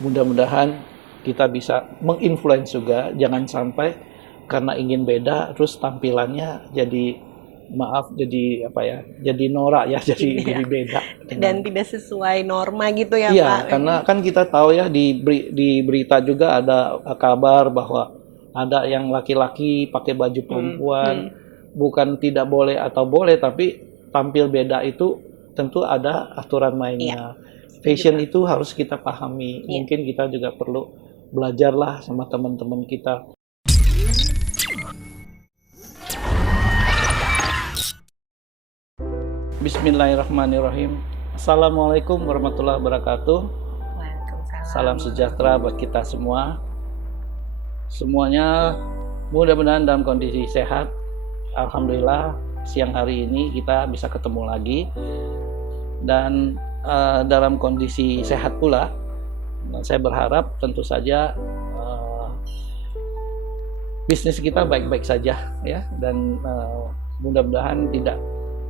mudah-mudahan kita bisa menginfluence juga, jangan sampai karena ingin beda terus tampilannya jadi jadi apa ya, jadi norak ya, jadi beda Dan dengan. tidak sesuai norma gitu ya Iya, Pak. karena kan kita tahu ya di berita juga ada kabar bahwa ada yang laki-laki pakai baju perempuan, bukan tidak boleh atau boleh, tapi tampil beda itu tentu ada aturan Iya, mainnya. setuju Fashion Pak. itu harus kita pahami. Iya. Mungkin kita juga perlu belajarlah sama teman-teman kita. Bismillahirrahmanirrahim. Assalamualaikum warahmatullahi wabarakatuh. Salam Waalaikumsalam. sejahtera buat kita semua. Semuanya mudah-mudahan dalam kondisi sehat. Alhamdulillah siang hari ini kita bisa ketemu lagi dan dalam kondisi sehat pula. Dan saya berharap tentu saja bisnis kita baik-baik saja ya, dan mudah-mudahan tidak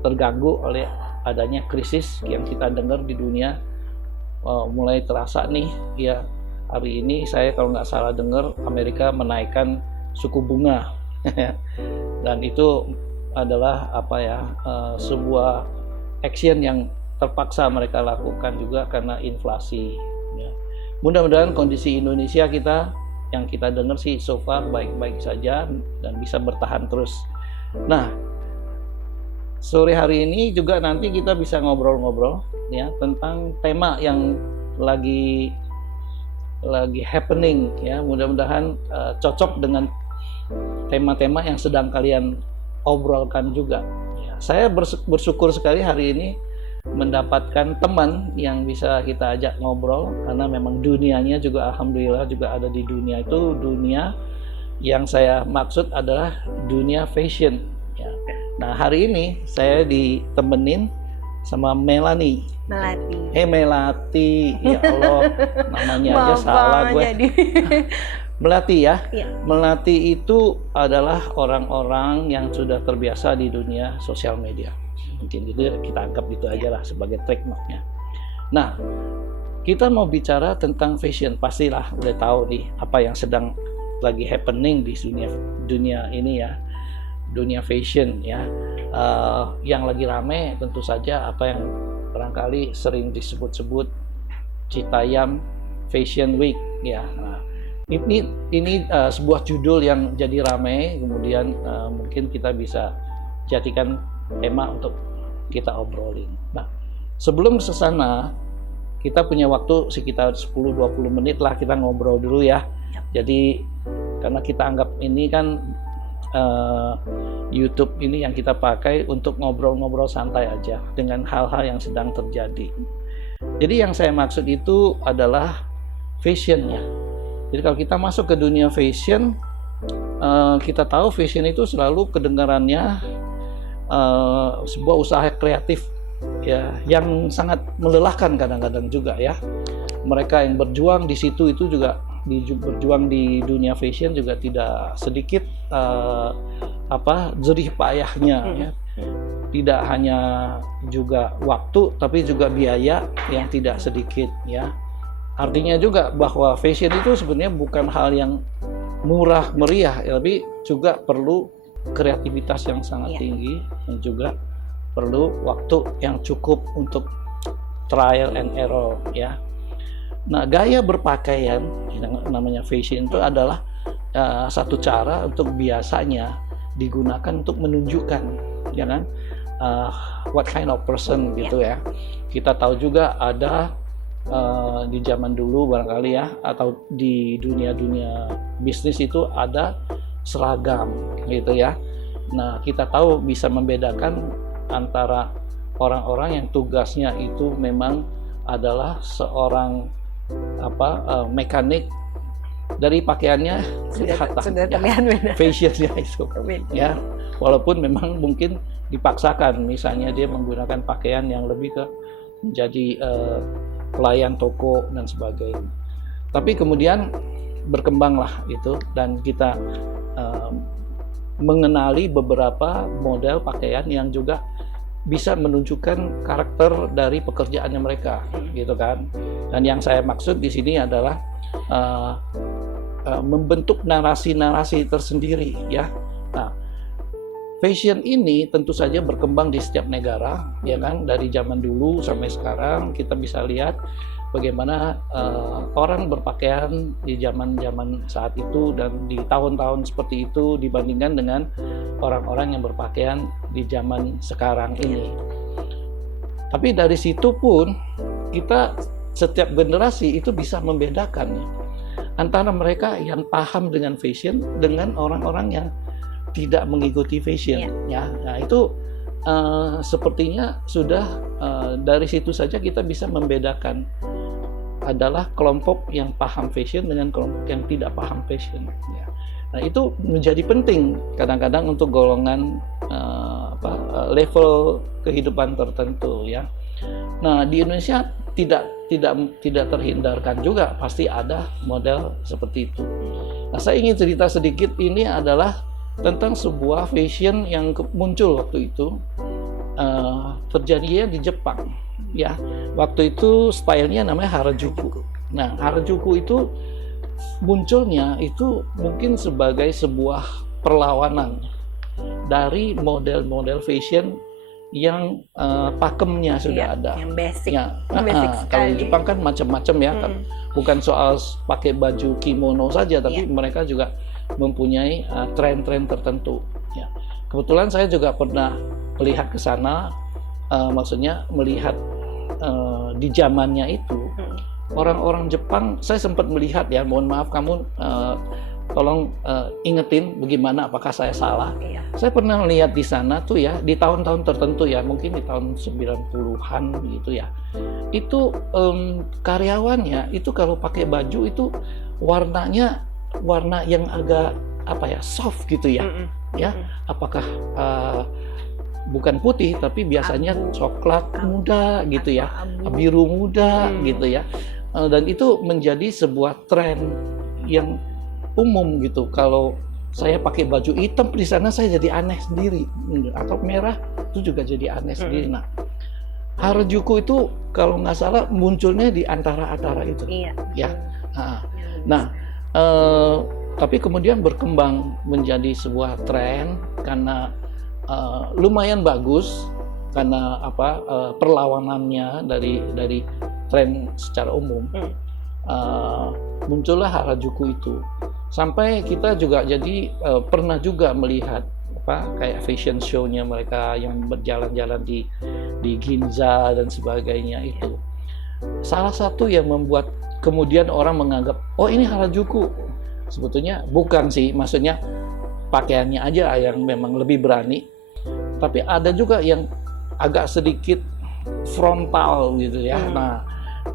terganggu oleh adanya krisis yang kita dengar di dunia. Mulai terasa nih ya, hari ini saya kalau nggak salah dengar Amerika menaikkan suku bunga dan itu adalah apa ya, sebuah action yang terpaksa mereka lakukan juga karena inflasi ya. Mudah-mudahan kondisi Indonesia kita yang kita dengar sih so far baik-baik saja dan bisa bertahan terus. Nah, sore hari ini juga nanti kita bisa ngobrol-ngobrol ya tentang tema yang lagi happening ya. Mudah-mudahan cocok dengan tema-tema yang sedang kalian obrolkan juga. Ya, saya bersyukur sekali hari ini mendapatkan teman yang bisa kita ajak ngobrol, karena memang dunianya juga alhamdulillah juga ada di dunia itu. Dunia yang saya maksud adalah dunia fashion ya. Nah, hari ini saya ditemenin sama Melati. Melati, ya Allah, namanya aja salah gue. Melati ya. Iya. Melati itu adalah orang-orang yang sudah terbiasa di dunia sosial media. Mungkin itu kita anggap itu aja lah sebagai trademarknya. Nah, kita mau bicara tentang fashion, pastilah udah tahu nih apa yang sedang lagi happening di dunia ini ya, dunia fashion ya. Yang lagi rame tentu saja apa yang barangkali sering disebut-sebut Citayam Fashion Week ya. Nah, ini sebuah judul yang jadi rame, kemudian mungkin kita bisa jadikan tema untuk kita obrolin. Nah, sebelum kesana kita punya waktu sekitar 10-20 menit lah kita ngobrol dulu ya. Jadi karena kita anggap ini kan YouTube ini yang kita pakai untuk ngobrol-ngobrol santai aja dengan hal-hal yang sedang terjadi. Jadi yang saya maksud itu adalah fashionnya. Jadi kalau kita masuk ke dunia fashion, kita tahu fashion itu selalu kedengarannya sebuah usaha kreatif ya, yang sangat melelahkan kadang-kadang juga ya. Mereka yang berjuang di situ itu juga berjuang di dunia fashion juga tidak sedikit jerih payahnya ya. Tidak hanya juga waktu tapi juga biaya yang tidak sedikit ya. Artinya juga bahwa fashion itu sebenarnya bukan hal yang murah meriah ya, tapi juga perlu kreativitas yang sangat tinggi dan juga perlu waktu yang cukup untuk trial and error ya. Nah, gaya berpakaian yang namanya fashion itu adalah satu cara untuk biasanya digunakan untuk menunjukkan ya kan, what kind of person gitu ya. Kita tahu juga ada di zaman dulu barangkali ya, atau di dunia bisnis itu ada seragam gitu ya. Nah, kita tahu bisa membedakan antara orang-orang yang tugasnya itu memang adalah seorang mekanik, dari pakaiannya sudah terlihat ya, fashionnya itu ya, walaupun memang mungkin dipaksakan, misalnya dia menggunakan pakaian yang lebih ke menjadi pelayan toko dan sebagainya. Tapi kemudian berkembanglah itu dan kita mengenali beberapa model pakaian yang juga bisa menunjukkan karakter dari pekerjaannya mereka, gitu kan. Dan yang saya maksud di sini adalah membentuk narasi-narasi tersendiri, ya. Nah, fashion ini tentu saja berkembang di setiap negara, ya kan. Dari zaman dulu sampai sekarang kita bisa lihat bagaimana orang berpakaian di zaman-zaman saat itu dan di tahun-tahun seperti itu dibandingkan dengan orang-orang yang berpakaian di zaman sekarang ini. Tapi dari situ pun kita setiap generasi itu bisa membedakan ya, antara mereka yang paham dengan fashion dengan orang-orang yang tidak mengikuti fashion. Ya, nah itu sepertinya sudah dari situ saja kita bisa membedakan adalah kelompok yang paham fashion dengan kelompok yang tidak paham fashion. Ya. Nah itu menjadi penting kadang-kadang untuk golongan level kehidupan tertentu ya. Nah di Indonesia tidak terhindarkan juga pasti ada model seperti itu. Nah saya ingin cerita sedikit, ini adalah tentang sebuah fashion yang muncul waktu itu, terjadinya di Jepang ya. Waktu itu stylenya namanya Harajuku. Nah Harajuku itu munculnya itu mungkin sebagai sebuah perlawanan dari model-model fashion yang pakemnya sudah ada. Yang basic. Ya, Basic kalau di sekali. Jepang kan macam-macam ya, bukan soal pakai baju kimono saja, tapi mereka juga mempunyai tren-tren tertentu. Ya. Kebetulan saya juga pernah melihat ke sana, maksudnya melihat di zamannya itu orang-orang Jepang. Saya sempat melihat ya, mohon maaf kamu tolong ingetin bagaimana apakah saya salah. Iya. Saya pernah melihat di sana tuh ya, di tahun-tahun tertentu ya, mungkin di tahun 90-an gitu ya. Itu karyawannya itu kalau pakai baju itu warnanya warna yang agak apa ya, soft gitu ya. Ya, apakah bukan putih tapi biasanya coklat muda gitu ya, biru muda gitu ya. Dan itu menjadi sebuah tren yang umum gitu. Kalau saya pakai baju hitam di sana saya jadi aneh sendiri, atau merah itu juga jadi aneh sendiri. Nah, Harajuku itu kalau nggak salah munculnya di antara-antara itu. Iya. Ya. Nah, tapi kemudian berkembang menjadi sebuah tren karena lumayan bagus, karena perlawanannya dari tren secara umum. Muncullah Harajuku itu. Sampai kita juga jadi pernah juga melihat kayak fashion show-nya mereka yang berjalan-jalan di Ginza dan sebagainya itu. Salah satu yang membuat kemudian orang menganggap, oh ini Harajuku. Sebetulnya bukan sih, maksudnya pakaiannya aja yang memang lebih berani. Tapi ada juga yang agak sedikit frontal gitu ya. Nah,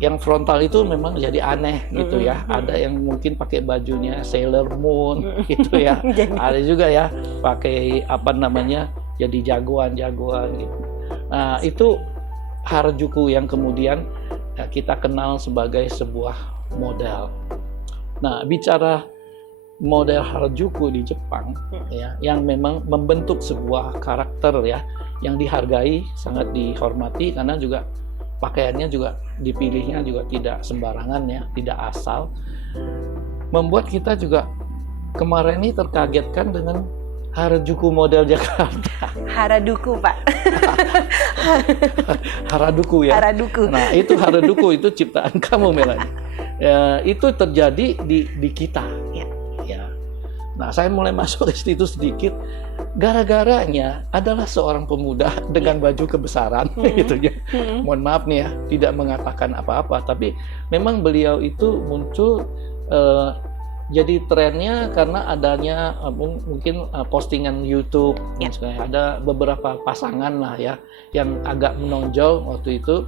yang frontal itu memang jadi aneh gitu ya. Ada yang mungkin pakai bajunya Sailor Moon gitu ya. Ada juga ya pakai jadi jagoan-jagoan gitu. Nah, itu Harajuku yang kemudian kita kenal sebagai sebuah model. Nah, bicara model Harajuku di Jepang ya, yang memang membentuk sebuah karakter ya, yang dihargai, sangat dihormati, karena juga pakaiannya juga dipilihnya juga tidak sembarangan ya, tidak asal. Membuat kita juga kemarin ini terkagetkan dengan Harajuku model Jakarta. Harajuku, Pak. Harajuku ya. Harajuku. Nah, itu Harajuku itu ciptaan kamu, Melanie. Ya, itu terjadi di kita. Ya. Nah, saya mulai masuk ke situ sedikit. Gara-garanya adalah seorang pemuda dengan baju kebesaran gitu ya. Mohon maaf nih ya, tidak mengatakan apa-apa, tapi memang beliau itu muncul jadi trennya karena adanya mungkin postingan YouTube. Ada beberapa pasangan lah ya yang agak menonjol waktu itu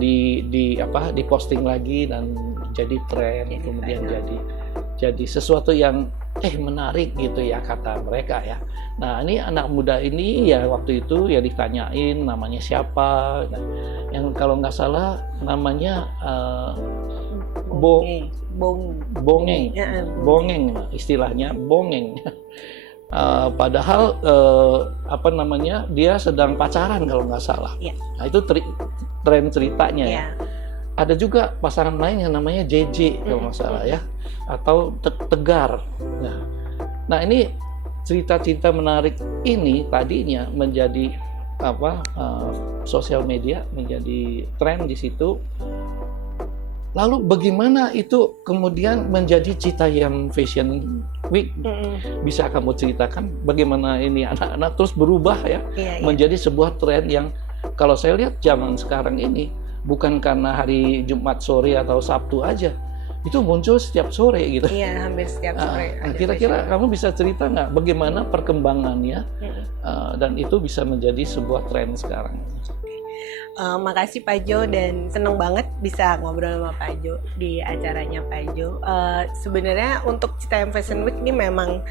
di posting lagi dan jadi tren, kemudian jadi sesuatu yang menarik gitu ya kata mereka ya. Nah, ini anak muda ini ya waktu itu ya ditanyain namanya siapa. Nah, yang kalau nggak salah namanya Bongeng istilahnya, Bongeng. Padahal apa namanya, dia sedang pacaran kalau nggak salah. Iya. Nah itu tren ceritanya ya. Iya. Ada juga pasangan lain yang namanya JJ kalau nggak salah ya, atau Tegar. Nah ini cerita-cerita menarik ini tadinya menjadi apa, sosial media menjadi tren di situ. Lalu bagaimana itu kemudian menjadi Citayam Fashion Week? Bisa kamu ceritakan bagaimana ini anak-anak terus berubah ya, menjadi sebuah tren yang kalau saya lihat zaman sekarang ini bukan karena hari Jumat sore atau Sabtu aja, itu muncul setiap sore gitu. Iya, hampir setiap sore. Kira-kira kamu bisa cerita nggak bagaimana perkembangannya dan itu bisa menjadi sebuah tren sekarang? Makasih Pak Jo, dan seneng banget bisa ngobrol sama Pak Jo di acaranya Pak Jo. Sebenarnya untuk Citayam Fashion Week ini memang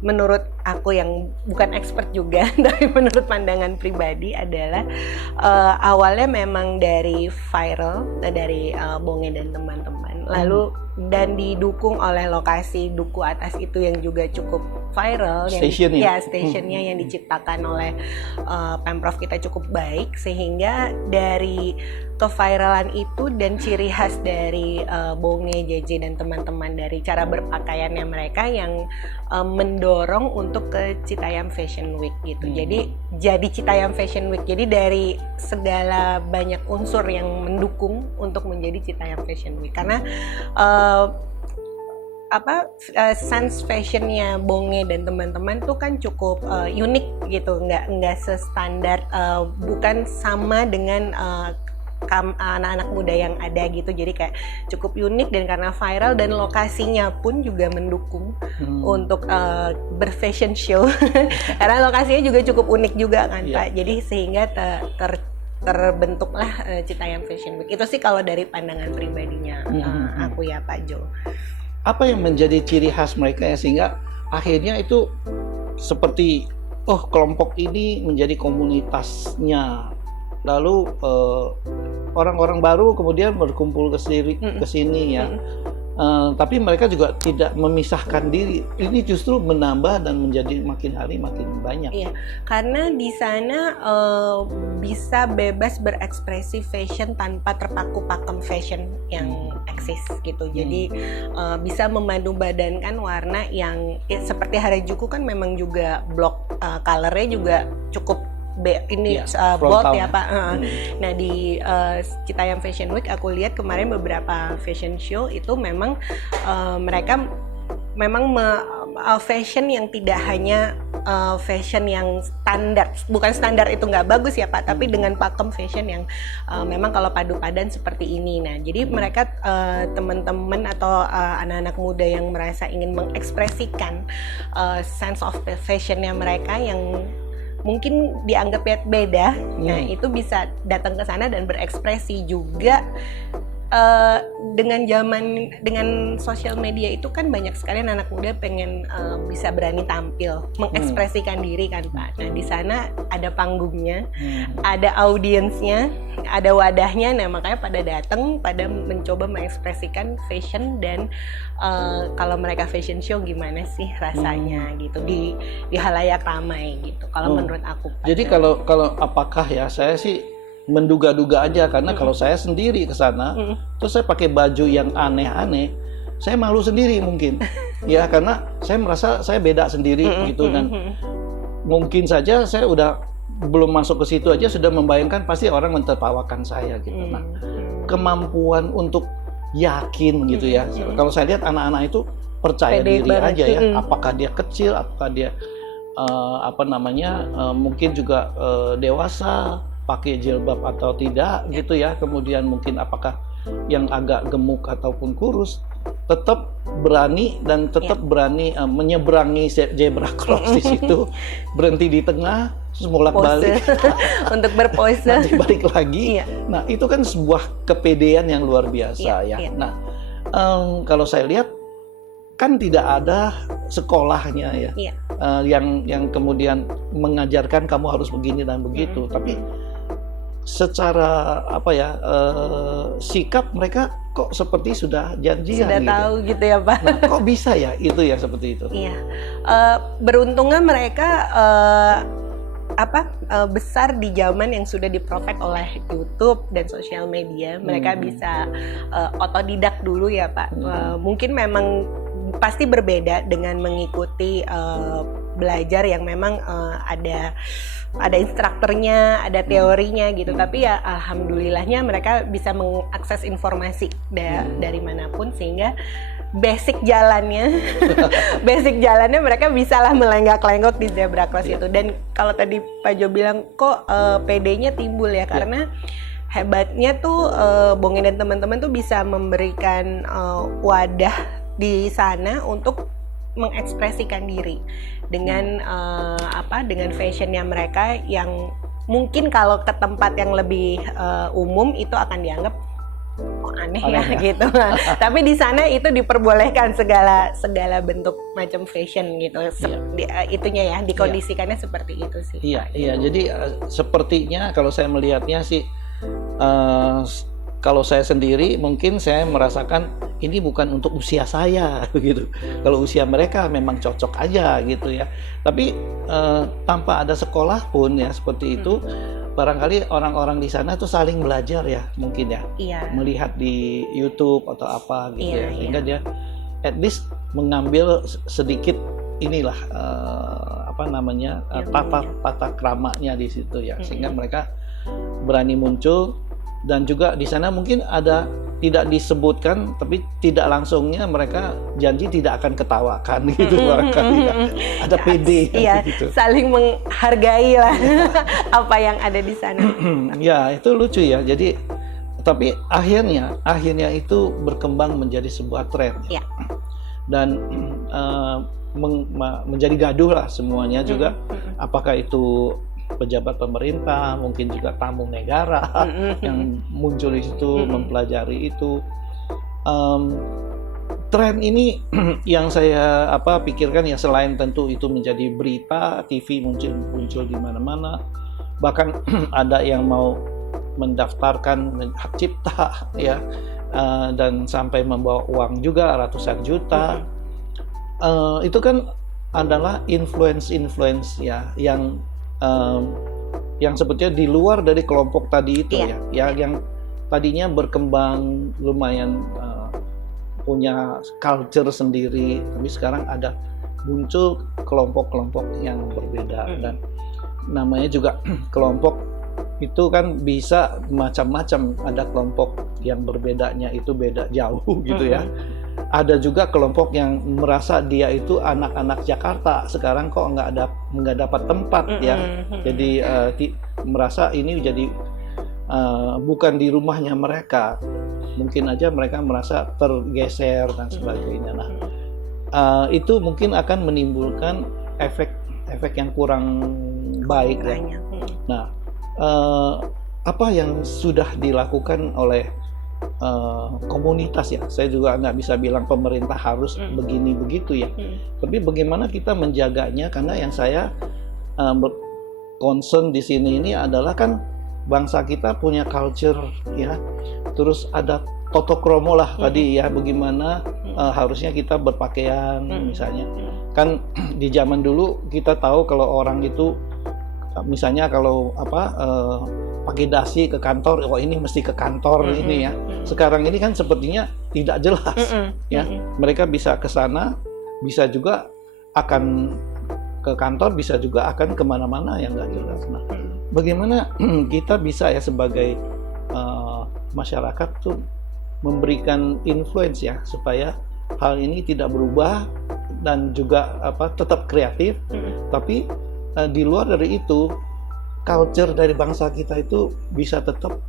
menurut aku yang bukan expert juga, tapi menurut pandangan pribadi adalah awalnya memang dari viral, dari Bonge dan teman-teman. Lalu dan didukung oleh lokasi Duku Atas itu yang juga cukup viral, stationnya yang diciptakan oleh Pemprov kita cukup baik, sehingga dari keviralan itu dan ciri khas dari Bonge, JJ dan teman-teman dari cara berpakaiannya mereka yang mendorong untuk ke Citayam Fashion Week gitu. Jadi Citayam Fashion Week. Jadi dari segala banyak unsur yang mendukung untuk menjadi Citayam Fashion Week, karena sense fashionnya Bonge dan teman-teman tuh kan cukup unik gitu, nggak sestandar, bukan sama dengan anak-anak muda yang ada gitu. Jadi kayak cukup unik, dan karena viral dan lokasinya pun juga mendukung untuk berfashion show karena lokasinya juga cukup unik juga kan Pak. Jadi sehingga terbentuklah Citayam Fashion Week. Itu sih kalau dari pandangan pribadinya aku ya Pak Jo. Apa yang menjadi ciri khas mereka ya sehingga akhirnya itu seperti kelompok ini menjadi komunitasnya, lalu orang-orang baru kemudian berkumpul ke sini ya. Tapi mereka juga tidak memisahkan diri. Ini justru menambah dan menjadi makin hari makin banyak. Iya, karena di sana bisa bebas berekspresi fashion tanpa terpaku pakem fashion yang eksis gitu. Jadi bisa memadu-badankan warna yang seperti Harajuku kan memang juga block colornya juga cukup bold ya Pak. Nah di Citayam Fashion Week aku lihat kemarin beberapa fashion show itu memang mereka memang fashion yang tidak hanya fashion yang standar, bukan standar itu nggak bagus ya Pak, tapi dengan pakem fashion yang memang kalau padu padan seperti ini. Nah jadi mereka teman-teman atau anak-anak muda yang merasa ingin mengekspresikan sense of fashionnya mereka yang mungkin dianggap beda, nah itu bisa datang ke sana dan berekspresi juga. Dengan sosial media itu kan banyak sekali anak muda pengen bisa berani tampil, mengekspresikan diri kan Pak. Nah di sana ada panggungnya, ada audiensnya, ada wadahnya. Nah makanya pada datang, pada mencoba mengekspresikan fashion dan kalau mereka fashion show gimana sih rasanya gitu di halayak ramai gitu. Kalau menurut aku Pak. Jadi kalau apakah ya, saya sih menduga-duga aja, karena kalau saya sendiri ke sana terus saya pakai baju yang aneh-aneh, saya malu sendiri mungkin ya, karena saya merasa saya beda sendiri gitu, dan mungkin saja saya udah belum masuk ke situ aja sudah membayangkan pasti orang mentertawakan saya gitu. Nah kemampuan untuk yakin gitu ya, kalau saya lihat anak-anak itu percaya diri aja ya, apakah dia kecil, apakah dia mungkin juga dewasa pakai jilbab atau tidak gitu ya, kemudian mungkin apakah yang agak gemuk ataupun kurus, tetap berani dan tetap berani menyeberangi zebra cross di situ, berhenti di tengah, terus bolak-balik untuk berpose, nanti balik lagi. Nah itu kan sebuah kepedean yang luar biasa ya. Nah kalau saya lihat kan tidak ada sekolahnya ya, yang kemudian mengajarkan kamu harus begini dan begitu, tapi secara sikap mereka kok seperti sudah janjian Sudah gitu. tahu gitu ya Pak. Nah, kok bisa ya itu ya seperti itu? Iya, beruntungnya mereka besar di zaman yang sudah diprovide oleh YouTube dan sosial media. Mereka bisa otodidak dulu ya Pak. Mungkin memang pasti berbeda dengan mengikuti belajar yang memang ada instrukturnya, ada teorinya gitu. Tapi ya alhamdulillahnya mereka bisa mengakses informasi dari manapun, sehingga basic jalannya mereka bisalah melenggak-lenggok di zebra cross itu. Dan kalau tadi Pak Jo bilang kok PD-nya timbul ya, karena hebatnya tuh Bonge dan teman-teman tuh bisa memberikan wadah di sana untuk mengekspresikan diri dengan dengan fashionnya mereka yang mungkin kalau ke tempat yang lebih umum itu akan dianggap aneh ya gitu. Tapi di sana itu diperbolehkan segala bentuk macam fashion gitu. Itunya ya dikondisikannya seperti itu sih. Iya. Jadi sepertinya kalau saya melihatnya sih, kalau saya sendiri mungkin saya merasakan ini bukan untuk usia saya gitu. Kalau usia mereka memang cocok aja gitu ya. Tapi tanpa ada sekolah pun ya seperti itu, barangkali orang-orang di sana tuh saling belajar ya mungkin ya. Iya. Melihat di YouTube atau apa gitu Iya, ya. Sehingga dia at least mengambil sedikit inilah tata kramanya di situ ya. Sehingga mereka berani muncul. Dan juga di sana mungkin ada tidak disebutkan, tapi tidak langsungnya mereka janji tidak akan ketawakan gitu barangkali ya. Ada PD iya, gitu. Saling menghargai lah apa yang ada di sana. Ya itu lucu ya. Jadi tapi akhirnya itu berkembang menjadi sebuah tren. Ya. Dan menjadi gaduh lah semuanya juga. Apakah itu pejabat pemerintah, mungkin juga tamu negara yang muncul di situ mempelajari itu. Tren ini yang saya pikirkan ya, selain tentu itu menjadi berita, TV muncul di mana-mana, bahkan ada yang mau mendaftarkan hak cipta ya, dan sampai membawa uang juga ratusan juta. Itu kan adalah influence ya yang sebetulnya di luar dari kelompok tadi itu ya yang tadinya berkembang lumayan punya culture sendiri, tapi sekarang ada muncul kelompok-kelompok yang berbeda. Dan namanya juga kelompok itu kan bisa macam-macam, ada kelompok yang berbedanya itu beda jauh gitu ya. Ada juga kelompok yang merasa dia itu anak-anak Jakarta, sekarang kok nggak dapat tempat ya. Jadi merasa ini jadi bukan di rumahnya mereka. Mungkin aja mereka merasa tergeser dan sebagainya. Nah, itu mungkin akan menimbulkan efek yang kurang baik ya. Nah, apa yang sudah dilakukan oleh komunitas ya, saya juga nggak bisa bilang pemerintah harus begini begitu ya, tapi bagaimana kita menjaganya, karena yang saya concern di sini ini adalah kan bangsa kita punya culture ya, terus ada toto kromo lah tadi ya, bagaimana harusnya kita berpakaian misalnya, kan di zaman dulu kita tahu kalau orang itu misalnya kalau pakai dasi ke kantor, ini mesti ke kantor ini ya. Sekarang ini kan sepertinya tidak jelas ya. Mereka bisa ke sana, bisa juga akan ke kantor, bisa juga akan kemana-mana yang nggak jelas. Nah, bagaimana kita bisa ya sebagai masyarakat tuh memberikan influence ya supaya hal ini tidak berubah dan juga tetap kreatif, tapi di luar dari itu culture dari bangsa kita itu bisa tetap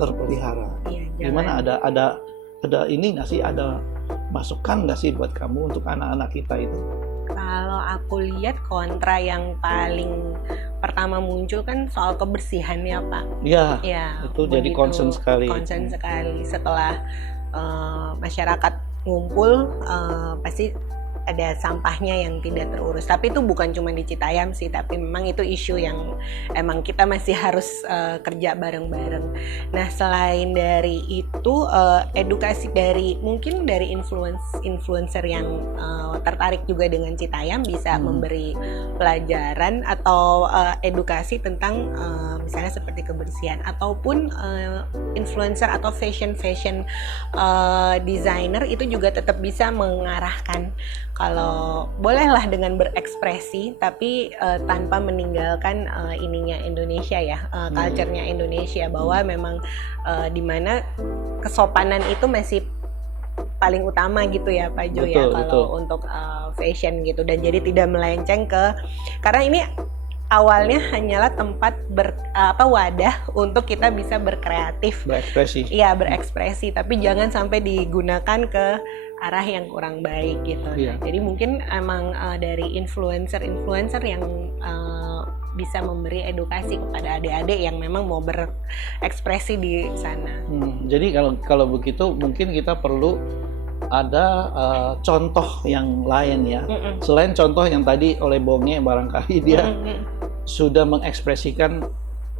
terpelihara. Gimana, ada ini nggak sih, ada masukan nggak sih buat kamu untuk anak-anak kita itu? Kalau aku lihat kontra yang paling pertama muncul kan soal kebersihan ya Pak. Ya, itu jadi concern sekali. Setelah masyarakat ngumpul, pasti ada sampahnya yang tidak terurus. Tapi itu bukan cuma di Citayam sih, tapi memang itu isu yang emang kita masih harus kerja bareng-bareng. Nah, selain dari itu edukasi dari mungkin dari influencer yang tertarik juga dengan Citayam bisa memberi pelajaran atau edukasi tentang misalnya seperti kebersihan, ataupun influencer atau fashion designer itu juga tetap bisa mengarahkan kalau bolehlah dengan berekspresi tapi tanpa meninggalkan ininya Indonesia ya, culture-nya Indonesia, bahwa memang di mana kesopanan itu masih paling utama gitu ya Pak Jo, ya kalau untuk fashion gitu, dan jadi tidak melenceng karena ini awalnya hanyalah tempat wadah untuk kita bisa berekspresi. Iya, berekspresi, tapi jangan sampai digunakan ke arah yang kurang baik gitu. Iya. Jadi mungkin emang dari influencer yang bisa memberi edukasi kepada adik-adik yang memang mau berekspresi di sana. Jadi kalau begitu mungkin kita perlu ada contoh yang lain ya. Selain contoh yang tadi oleh Bonge, barangkali dia sudah mengekspresikan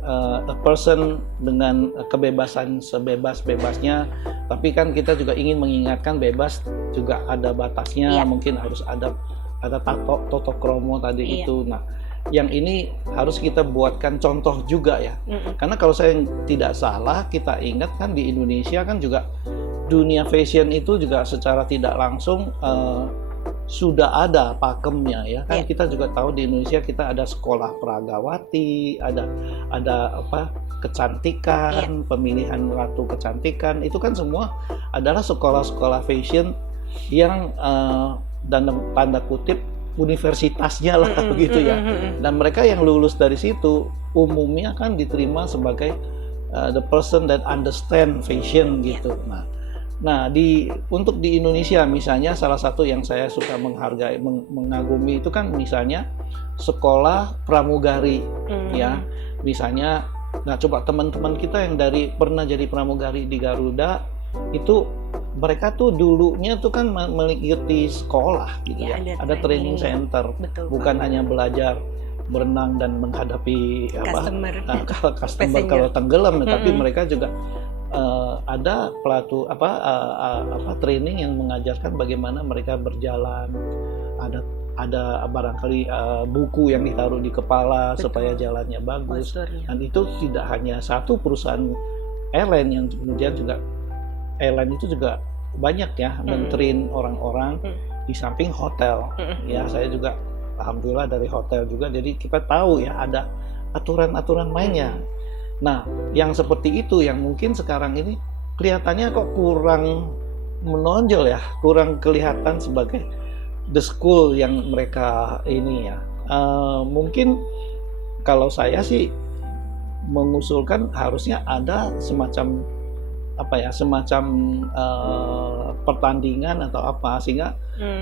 a person dengan kebebasan sebebas-bebasnya, tapi kan kita juga ingin mengingatkan bebas juga ada batasnya. Mungkin harus ada toto kromo tadi itu. Nah, yang ini harus kita buatkan contoh juga ya. Karena kalau saya tidak salah, kita ingat kan di Indonesia kan juga dunia fashion itu juga secara tidak langsung sudah ada pakemnya ya kan. Kita juga tahu di Indonesia kita ada sekolah Pragawati, ada kecantikan, pemilihan ratu kecantikan, itu kan semua adalah sekolah-sekolah fashion yang dalam tanda kutip universitasnya lah begitu ya. Dan mereka yang lulus dari situ umumnya kan diterima sebagai the person that understand fashion gitu. Nah, untuk di Indonesia misalnya salah satu yang saya suka menghargai, mengagumi itu kan misalnya sekolah pramugari ya. Misalnya, nah coba teman-teman kita yang pernah jadi pramugari di Garuda itu, mereka tuh dulunya tuh kan mengikuti sekolah gitu ya. Ada training center. Betul, bukan hanya belajar berenang dan menghadapi customer kalau tenggelam, tapi mereka juga ada training yang mengajarkan bagaimana mereka berjalan, ada barangkali buku yang ditaruh di kepala supaya jalannya bagus. Dan itu tidak hanya satu perusahaan airline, yang kemudian juga airline itu juga banyak ya mentrain orang-orang di samping hotel. Ya, saya juga alhamdulillah dari hotel juga, jadi kita tahu ya ada aturan-aturan mainnya. Nah, yang seperti itu yang mungkin sekarang ini kelihatannya kok kurang menonjol ya, kurang kelihatan sebagai the school yang mereka ini ya. Mungkin kalau saya sih mengusulkan harusnya ada semacam pertandingan atau apa, sehingga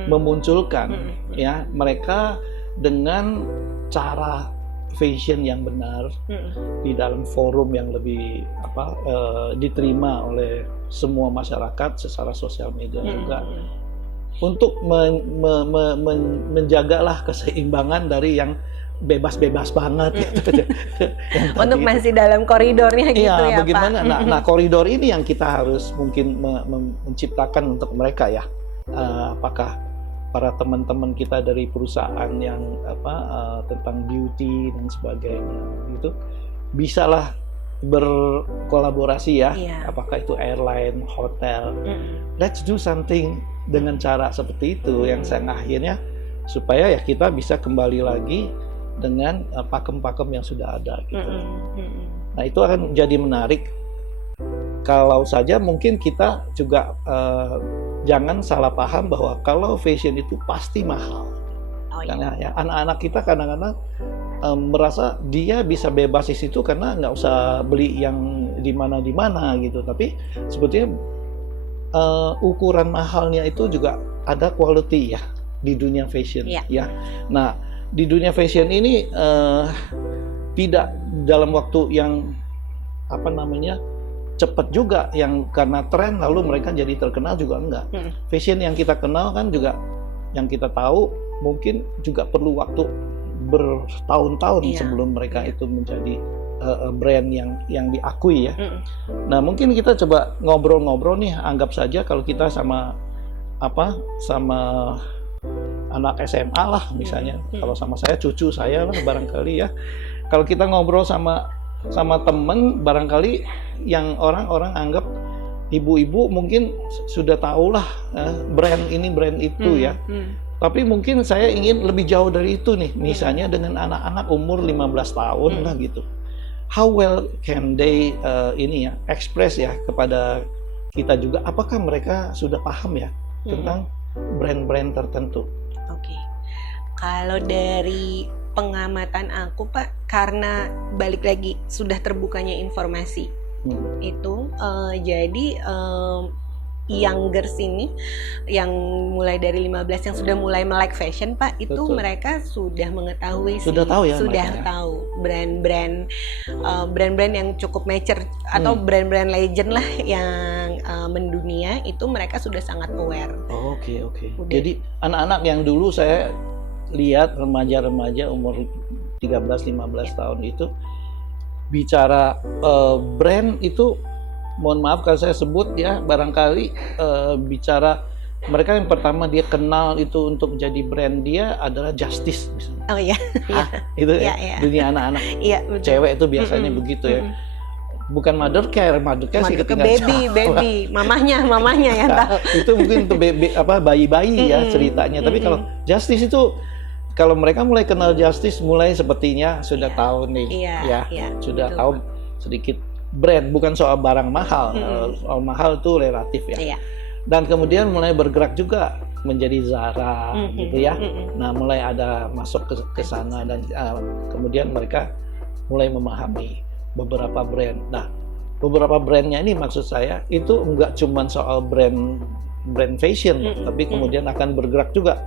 memunculkan ya mereka dengan cara fashion yang benar di dalam forum yang lebih diterima oleh semua masyarakat secara sosial media juga, untuk menjagalah keseimbangan dari yang bebas-bebas banget gitu. Untuk masih dalam koridornya gitu ya bagaimana? Pak. Nah, koridor ini yang kita harus mungkin menciptakan untuk mereka ya. Apakah para teman-teman kita dari perusahaan yang tentang beauty dan sebagainya itu bisalah berkolaborasi ya. Apakah itu airline, hotel, let's do something dengan cara seperti itu yang akhirnya supaya ya kita bisa kembali lagi dengan pakem-pakem yang sudah ada gitu. Nah, itu akan jadi menarik kalau saja mungkin kita juga jangan salah paham bahwa kalau fashion itu pasti mahal. Karena ya anak-anak kita kadang-kadang merasa dia bisa bebas di situ karena nggak usah beli yang di mana gitu. Tapi sebetulnya ukuran mahalnya itu juga ada quality ya di dunia fashion ya. Nah, di dunia fashion ini tidak dalam waktu yang cepat juga, yang karena tren lalu mereka jadi terkenal juga enggak. Fashion yang kita kenal kan juga yang kita tahu mungkin juga perlu waktu bertahun-tahun Iya. sebelum mereka itu menjadi brand yang diakui ya. Mm-mm. Nah, mungkin kita coba ngobrol-ngobrol nih, anggap saja kalau kita sama anak SMA lah misalnya. Kalau sama saya cucu saya lah barangkali ya. Kalau kita ngobrol sama temen, barangkali yang orang-orang anggap ibu-ibu mungkin sudah tahu lah brand ini brand itu ya. Tapi mungkin saya ingin lebih jauh dari itu nih, misalnya dengan anak-anak umur 15 tahun lah gitu. How well can they express ya kepada kita juga, apakah mereka sudah paham ya tentang brand-brand tertentu? Oke. Kalau dari pengamatan aku Pak, karena balik lagi sudah terbukanya informasi itu, jadi youngers ini yang mulai dari 15 yang sudah mulai melek fashion Pak, itu Betul. mereka sudah mengetahui Sudah tahu ya sudah mereka ya? tahu brand-brand yang cukup mature atau brand-brand legend lah yang mendunia, itu mereka sudah sangat aware. Oke. Udah. Jadi anak-anak yang dulu saya lihat remaja-remaja umur 13-15 tahun itu bicara brand itu, mohon maaf kalau saya sebut ya, barangkali bicara mereka yang pertama dia kenal itu untuk jadi brand dia adalah Justice misalnya. Oh iya. Itu Iya. dunia anak-anak Iya, betul. cewek itu biasanya begitu ya. Bukan mother care sih Ke ketinggalan baby, mamahnya yang tahu. itu mungkin untuk bayi-bayi ya ceritanya. Tapi kalau Justice itu, kalau mereka mulai kenal Justice, mulai sepertinya sudah tahu nih, sudah betul. tahu sedikit brand, bukan soal barang mahal. Soal mahal itu relatif ya. Iya. Dan kemudian mulai bergerak juga menjadi Zara gitu ya. Nah, mulai ada masuk ke sana, dan kemudian mereka mulai memahami beberapa brand. Nah, beberapa brandnya ini maksud saya itu enggak cuma soal brand fashion, tapi kemudian akan bergerak juga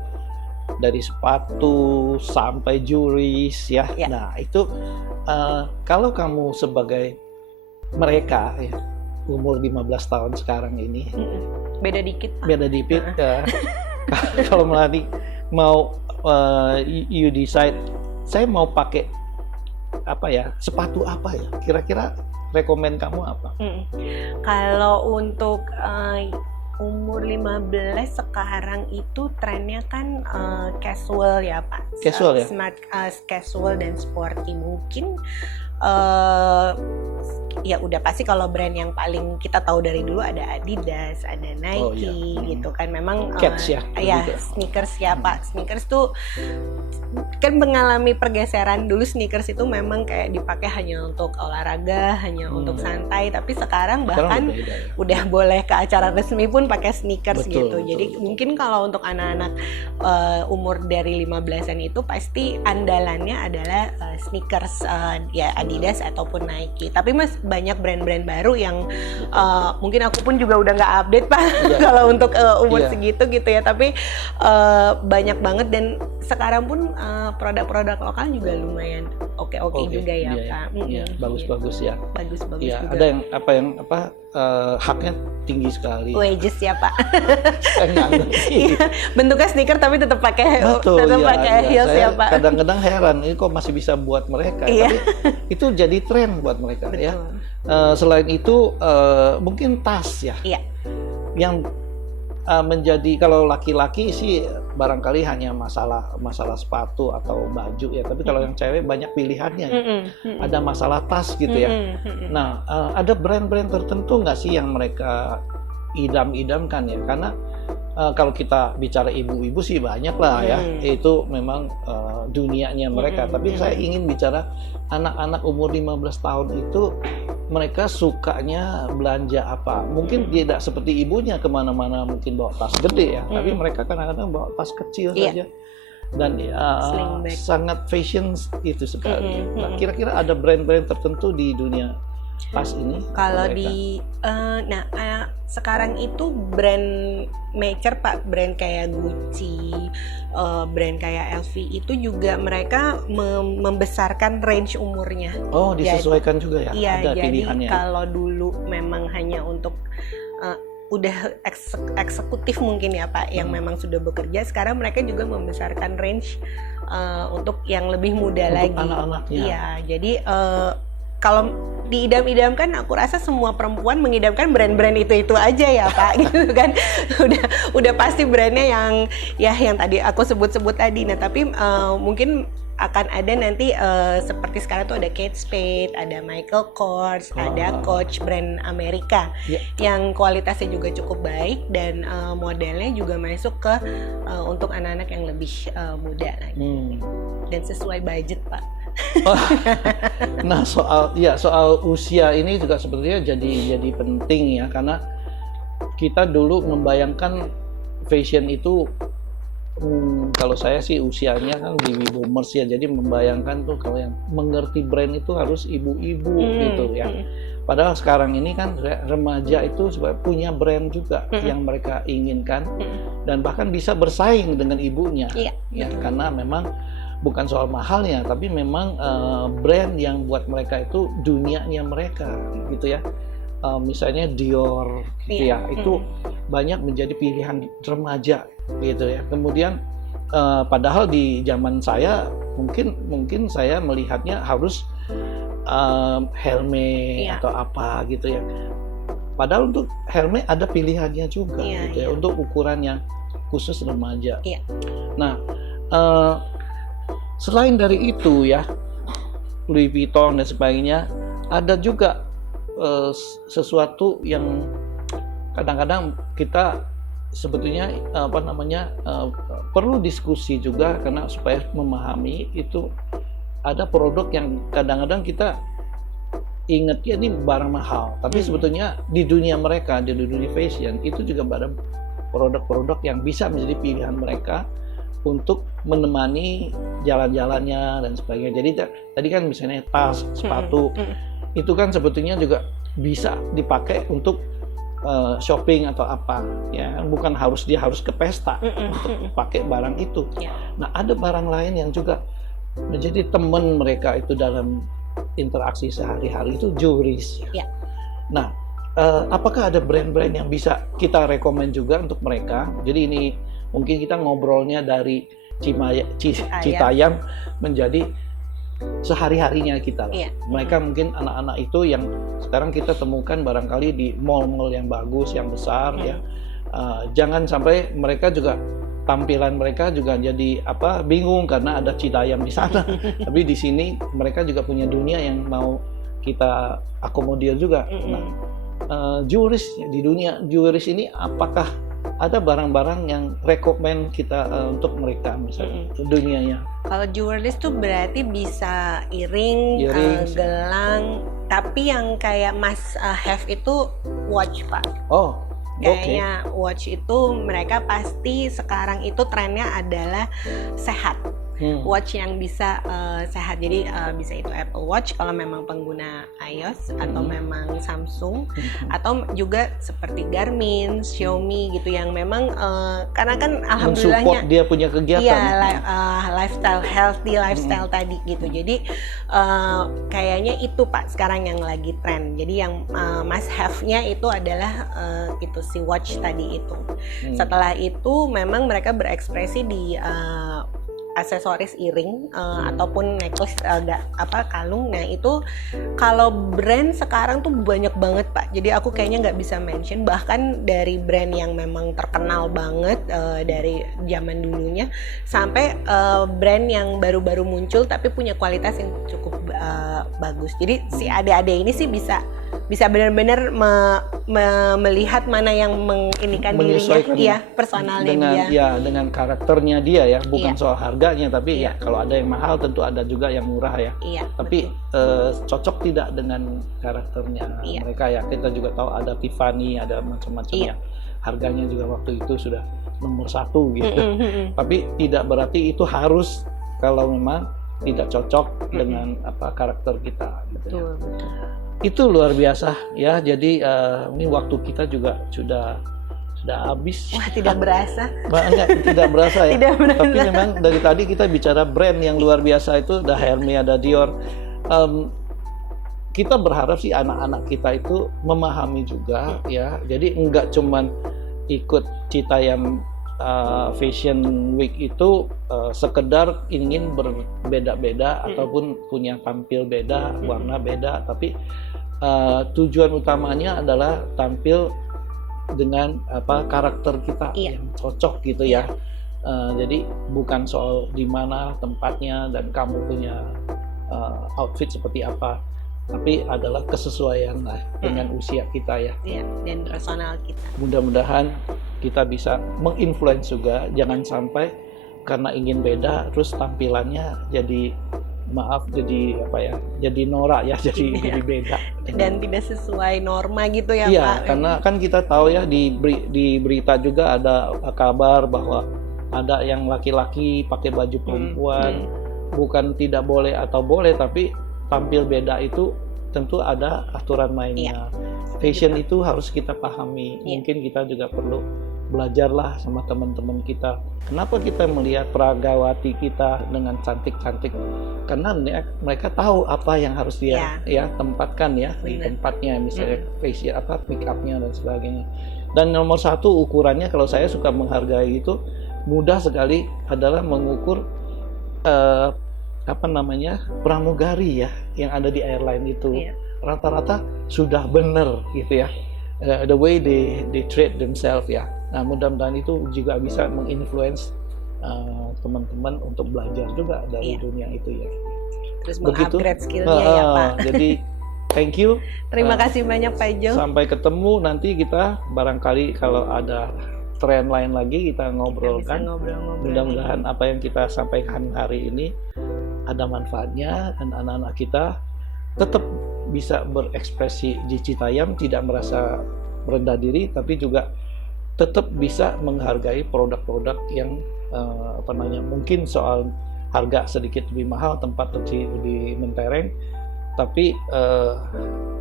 dari sepatu sampai jewelries ya. Nah, itu kalau kamu sebagai mereka ya, umur 15 tahun sekarang ini, beda dikit Pak. beda dikit kalau mau you decide saya mau pakai apa ya, sepatu apa ya, kira-kira rekomen kamu apa? Kalau untuk umur 15 sekarang itu trennya kan casual ya Pak. Casual ya? Smart, casual dan sporty. Mungkin ya udah pasti kalau brand yang paling kita tahu dari dulu ada Adidas, ada Nike gitu kan. Memang Keds ya? Begitu. Sneakers ya Pak. Sneakers tuh kan mengalami pergeseran. Dulu sneakers itu memang kayak dipakai hanya untuk olahraga, hanya untuk santai, tapi sekarang bahkan udah boleh ke acara resmi pun pakai sneakers gitu. Jadi mungkin kalau untuk anak-anak umur dari 15-an itu pasti andalannya adalah sneakers ya Adidas ataupun Nike. Tapi Mas, banyak brand-brand baru yang mungkin aku pun juga udah nggak update Pak kalau untuk umur segitu gitu ya. Tapi banyak banget, dan sekarang pun produk-produk lokal juga lumayan oke juga ya Pak. Bagus-bagus ya. Bagus-bagus ya, juga. ada yang haknya tinggi sekali. Wages ya Pak. Saya nggak ngerti. Bentuknya sneaker tapi tetap pakai heels ya Pak. Kadang-kadang heran ini kok masih bisa buat mereka. Tapi itu jadi tren buat mereka. Betul. Ya. Selain itu mungkin tas ya. Iya. Yang menjadi, kalau laki-laki sih barangkali hanya masalah sepatu atau baju ya, tapi kalau yang cewek banyak pilihannya. Ada masalah tas gitu ya. Nah, ada brand-brand tertentu nggak sih yang mereka idam-idamkan ya? Karena kalau kita bicara ibu-ibu sih banyak lah ya, itu memang dunianya mereka. Tapi saya ingin bicara anak-anak umur 15 tahun itu, mereka sukanya belanja apa? Mungkin tidak seperti ibunya kemana-mana mungkin bawa tas gede ya, tapi mereka kadang-kadang bawa tas kecil saja. Dan sangat fashion itu sekali. Nah, kira-kira ada brand-brand tertentu di dunia tas ini? Kalau di sekarang itu brand maker Pak, brand kayak Gucci, brand kayak LV itu juga mereka membesarkan range umurnya. Oh, disesuaikan juga ya? Iya, ada jadi pilihannya. kalau dulu memang hanya untuk udah eksekutif mungkin ya Pak, yang memang sudah bekerja, sekarang mereka juga membesarkan range untuk yang lebih muda Untuk lagi. anak-anaknya. Iya, jadi kalau diidam-idamkan, aku rasa semua perempuan mengidamkan brand-brand itu aja ya Pak, gitu kan. Udah pasti brandnya yang tadi aku sebut-sebut tadi. Nah tapi mungkin akan ada nanti seperti sekarang tuh ada Kate Spade, ada Michael Kors, ada Coach brand Amerika yang kualitasnya juga cukup baik dan modelnya juga masuk ke untuk anak-anak yang lebih muda lagi dan sesuai budget Pak. Nah soal usia ini juga sebetulnya jadi penting ya, karena kita dulu membayangkan fashion itu kalau saya sih usianya kan baby boomers ya, jadi membayangkan tuh kalau yang mengerti brand itu harus ibu-ibu gitu ya. Padahal sekarang ini kan remaja itu punya brand juga yang mereka inginkan dan bahkan bisa bersaing dengan ibunya ya, karena memang bukan soal mahalnya, tapi memang brand yang buat mereka itu dunianya mereka gitu ya. Misalnya Dior gitu ya, itu banyak menjadi pilihan remaja gitu ya. Kemudian padahal di zaman saya mungkin saya melihatnya harus Hermes atau apa gitu ya. Padahal untuk Hermes ada pilihannya juga gitu ya, untuk ukuran yang khusus remaja. Nah selain dari itu ya, Louis Vuitton dan sebagainya, ada juga sesuatu yang kadang-kadang kita sebetulnya perlu diskusi juga, karena supaya memahami itu ada produk yang kadang-kadang kita ingatnya ini barang mahal, tapi sebetulnya di dunia mereka, di dunia fashion itu juga ada produk-produk yang bisa menjadi pilihan mereka untuk menemani jalan-jalannya dan sebagainya. Jadi tadi kan misalnya tas, sepatu, itu kan sebetulnya juga bisa dipakai untuk shopping atau apa ya, bukan dia harus ke pesta untuk pakai barang itu. Nah ada barang lain yang juga menjadi teman mereka itu dalam interaksi sehari-hari, itu jewelries. Nah apakah ada brand-brand yang bisa kita rekomend juga untuk mereka? Jadi ini mungkin kita ngobrolnya dari Citayam menjadi sehari-harinya kita lah. Mereka mungkin anak-anak itu yang sekarang kita temukan barangkali di mall-mall yang bagus, yang besar ya. Jangan sampai mereka juga tampilan mereka juga jadi bingung karena ada Citayam di sana. Tapi di sini mereka juga punya dunia yang mau kita akomodir juga. Nah, jewelries di dunia jewelries ini apakah ada barang-barang yang rekomend kita untuk mereka misalnya dunianya? Kalau jewelries tuh berarti bisa earring, gelang, tapi yang kayak Mas have itu watch Pak. Kayaknya watch itu mereka pasti sekarang itu trennya adalah sehat. Watch yang bisa sehat, jadi bisa itu Apple Watch kalau memang pengguna iOS atau memang Samsung, atau juga seperti Garmin, Xiaomi gitu yang memang karena kan alhamdulillahnya dia punya kegiatan lifestyle, healthy lifestyle tadi gitu. Jadi kayaknya itu Pak sekarang yang lagi tren. Jadi yang must have-nya itu adalah itu si watch tadi itu. Setelah itu memang mereka berekspresi di aksesoris earring ataupun necklace kalung. Nah itu kalau brand sekarang tuh banyak banget Pak, jadi aku kayaknya nggak bisa mention, bahkan dari brand yang memang terkenal banget dari zaman dulunya sampai brand yang baru-baru muncul tapi punya kualitas yang cukup bagus. Jadi si adik-adik ini sih bisa benar-benar melihat mana yang menginikan dirinya, personalnya dia. Dengan karakternya dia ya, bukan soal harganya, tapi ya kalau ada yang mahal tentu ada juga yang murah ya. Tapi cocok tidak dengan karakternya mereka ya. Kita juga tahu ada Tiffany, ada macam-macam yang harganya juga waktu itu sudah nomor 1 gitu. Tapi tidak berarti itu harus kalau memang tidak cocok dengan karakter kita gitu ya. Itu luar biasa ya. Jadi ini waktu kita juga sudah habis. Wah, tidak berasa. Tidak berasa ya. Tidak berasa. Tapi memang dari tadi kita bicara brand yang luar biasa itu, ada Hermes, ada Dior. kita berharap sih anak-anak kita itu memahami juga ya. Jadi enggak cuman ikut Citayam Fashion Week itu sekedar ingin berbeda-beda ataupun punya tampil beda, warna beda, tapi tujuan utamanya adalah tampil dengan karakter kita yang cocok gitu ya. Jadi bukan soal di mana tempatnya dan kamu punya outfit seperti apa, tapi adalah kesesuaian lah dengan usia kita ya. Iya, dan personal kita. Mudah-mudahan kita bisa menginfluence juga, jangan sampai karena ingin beda terus tampilannya jadi jadi norak ya, jadi beda dan tidak sesuai norma gitu ya, iya, Pak. karena kan kita tahu ya di berita juga ada kabar bahwa ada yang laki-laki pakai baju perempuan, bukan tidak boleh atau boleh, tapi tampil beda itu tentu ada aturan mainnya. Fashion itu harus kita pahami. Mungkin kita juga perlu belajarlah sama teman-teman kita. Kenapa kita melihat peragawati kita dengan cantik-cantik? Karena mereka tahu apa yang harus dia tempatkan ya di tempatnya, misalnya facial make up-nya dan sebagainya. Dan nomor satu ukurannya, kalau saya suka menghargai itu, mudah sekali adalah mengukur pramugari ya yang ada di airline itu. Rata-rata sudah benar gitu ya, the way they treat themselves ya. Nah, mudah-mudahan itu juga bisa menginfluence teman-teman untuk belajar juga dari dunia itu ya. Terus mengupgrade skillnya ya, Pak. Jadi thank you. Terima kasih banyak Pak Jo. Sampai ketemu nanti, kita barangkali kalau ada tren lain lagi kita ngobrolkan. Mudah-mudahan apa yang kita sampaikan hari ini ada manfaatnya dan anak-anak kita tetap bisa berekspresi di Citayam, tidak merasa merendah diri, tapi juga tetap bisa menghargai produk-produk yang mungkin soal harga sedikit lebih mahal, tempat lebih mentereng, tapi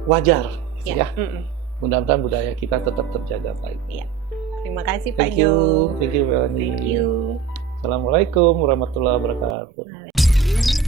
wajar ya. Mudah-mudahan budaya kita tetap terjaga baik. Ya. Terima kasih Pak Jo. Thank you, Melanie. Thank you. Assalamualaikum warahmatullahi wabarakatuh.